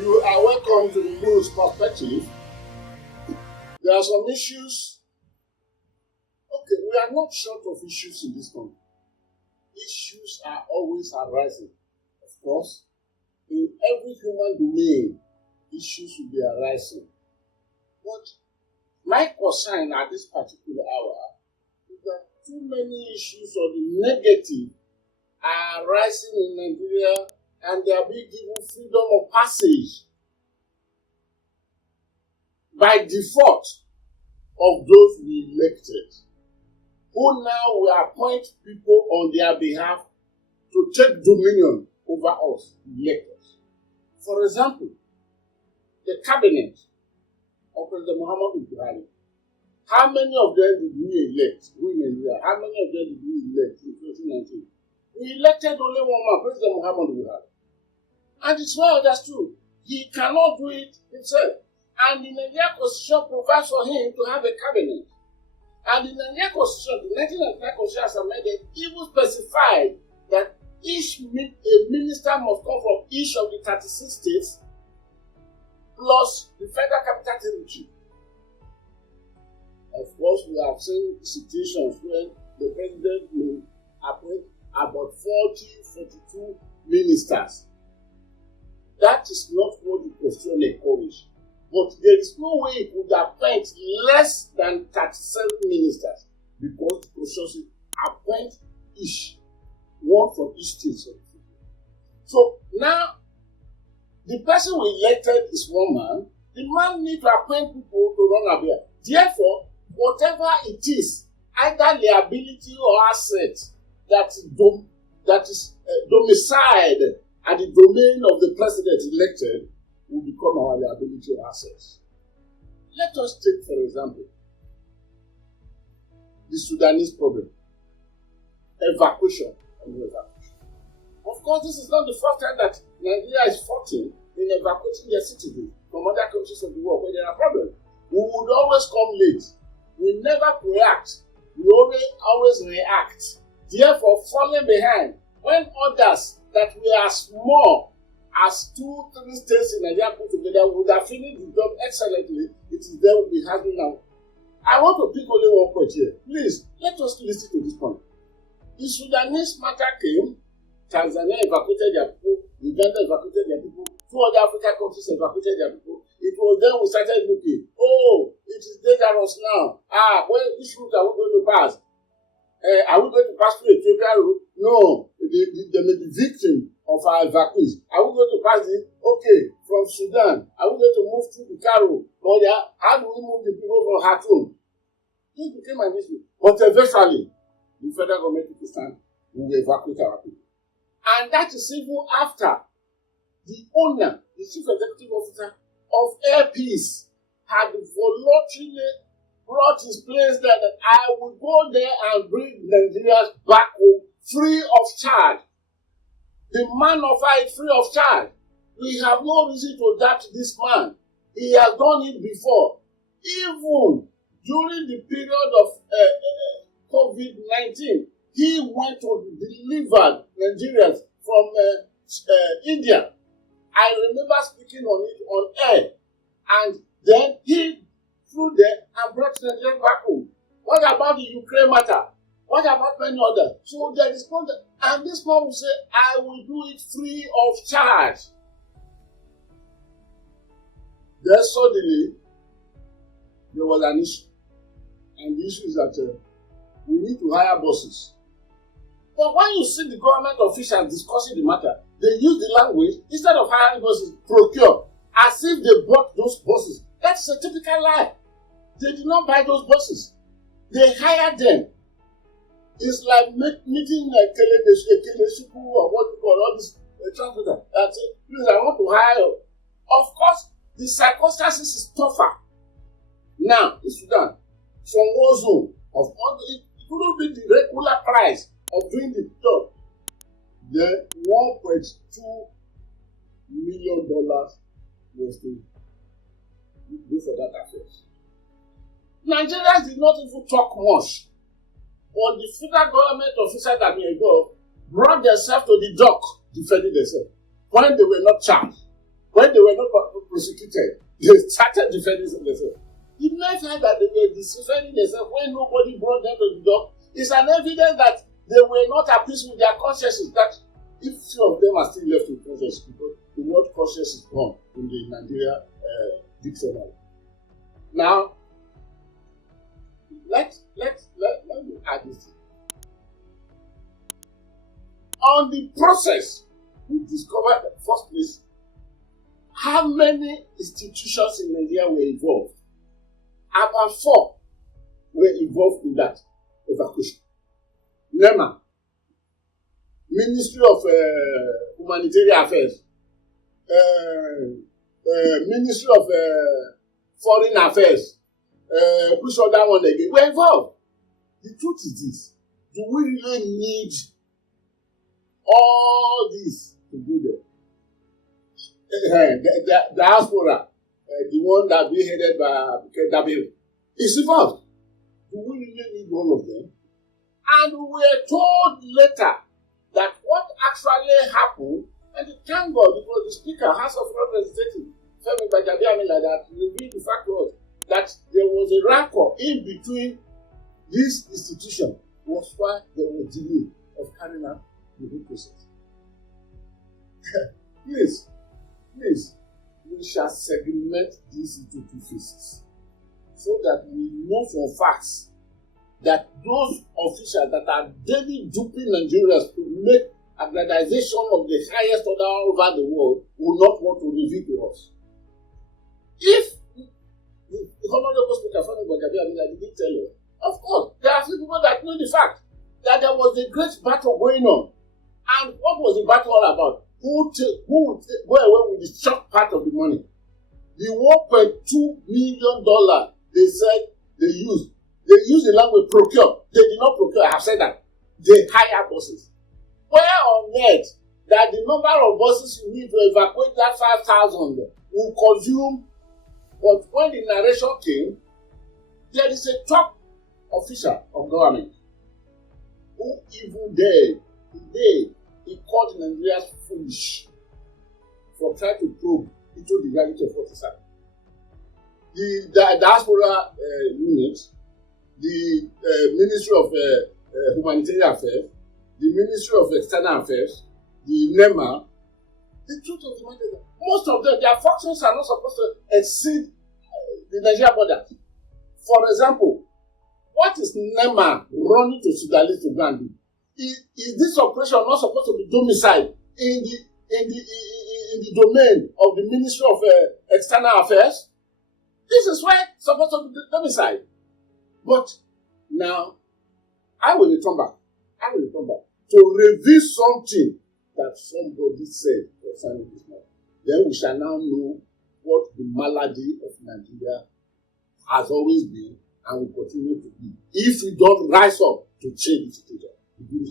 You are welcome to the News Perspective. There are some issues. Okay, we are not short of issues in this country. Issues are always arising. Of course, in every human domain, issues will be arising. But my concern at this particular hour is that too many issues or the negative are arising in Nigeria, and they are being given freedom of passage by default of those we elected, who now will appoint people on their behalf to take dominion over us, electors. For example, the cabinet of President Muhammadu Buhari. How many of them did we elect? We in Nigeria. How many of them did we elect in 2019? We elected only one man, President Muhammadu Buhari. And it's well understood. He cannot do it himself. And the Nigerian Constitution provides for him to have a cabinet. And the Nigerian Constitution, the 1999 Constitution as amended, even specified that a minister must come from each of the 36 states plus the federal capital territory. Of course, we have seen situations when the president will appoint about 42 ministers. That is not what the Constitution encourages. But there is no way it would appoint less than 37 ministers, because the Constitution appoint each, one from each state. So now, the person we elected is one man. The man needs to appoint people to run a bear. Therefore, whatever it is, either liability or asset that is domiciled at the domain of the president elected, will become our liability or assets. Let us take, for example, the Sudanese problem. Evacuation. Of course, this is not the first time that Nigeria is fighting in evacuating their citizens from other countries of the world where there are problems. We would always come late. We never react. We always react. Therefore, falling behind when others that we are small as 2-3 states in Nigeria put together would have finished the job excellently. It is there will be happening now. I want to pick only one point here. Please, let us listen to this point. The Sudanese matter came. Tanzania evacuated their people. Uganda evacuated their people. 2 other African countries evacuated their people. It was then we started looking. Oh, it is dangerous now. Which route are we going to pass? Are we going to pass through Ethiopia route? No, they may be victim of our evacuees. Are we going to pass it? Okay, from Sudan. Are we going to move through the Cairo? How do we move the people from Khartoum? This became an issue. But eventually, the federal government took a stand. We will evacuate our people. And that is even after the owner, the chief executive officer of Air Peace, had voluntarily brought his place there that I will go there and bring Nigerians back home free of charge. The man offered it free of charge. We have no reason to doubt this man. He has done it before. Even during the period of COVID-19, he went to deliver Nigerians from India. I remember speaking on it on air. And then he flew there and brought Nigerians back home. What about the Ukraine matter? What about many others? So there is no, and this man will say, I will do it free of charge. Then suddenly, there was an issue. And the issue is that we need to hire buses. But when you see the government officials discussing the matter, they use the language, instead of hiring buses, procure, as if they bought those buses. That's a typical lie. They did not buy those buses. They hired them. It's like meeting a Keleshiku or what you call all this transporter. That's it. Please, I want to hire you. Of course, the circumstances is tougher. Now, in Sudan, from war zone, it couldn't be the regular price of doing the job. Then $1.2 million was to go for that affair. Nigerians did not even talk much. But the federal government officers that were involved brought themselves to the dock defending themselves when they were not charged. when they were not prosecuted, they started defending themselves. You may find that they were defending themselves when nobody brought them to the door. It's an evidence that they were not at peace with their consciences. That if few of them are still left with conscience, because the word conscience is gone in the Nigeria dictionary. Now, let me add this. On the process, we discovered that first place, how many institutions in Nigeria were involved? About 4 were involved in that evacuation. NEMA, Ministry of Humanitarian Affairs, Ministry of Foreign Affairs, which other one again, were involved. The truth is this: do we really need all this to do there? The diaspora, the one that we headed by Dabil, is involved. Do we really need all of them? And we were told later that what actually happened, and thank God it was the Speaker, House of Representatives, Femi Gbajabiamila, that revealed the fact was that there was a rancor in between this institution, was why there was delay of carrying out the whole process. Please, we shall segment this into 2 phases so that we know for facts that those officials that are daily duping Nigerians to make aggrandization of the highest order all over the world will not want to reveal to us. If the Honorable Speaker Femi Gbajabiamila didn't tell us, of course, there are few people that know the fact that there was a great battle going on. And what was the battle all about? Who would go away with the shock part of the money? The $1.2 million they said they used. They used the language procure. They did not procure. I have said that. They hire buses. Where on earth that the number of buses you need to evacuate that 5,000 will consume? But when the narration came, there is a top official of government who even he called Nigerians foolish for trying to probe into the reality of what is happening. The diaspora unit, the Ministry of Humanitarian Affairs, the Ministry of External Affairs, the NEMA, the truth of the matter is that most of them, their functions are not supposed to exceed the Nigeria border. For example, what is NEMA running to Sudan to go and do? Is this operation not supposed to be domiciled in the domain of the Ministry of External Affairs? This is where it's supposed to be domiciled. But now, I will return back to reveal something that somebody said concerning this matter. Then we shall now know what the malady of Nigeria has always been and will continue to be. If we don't rise up to change the situation, we will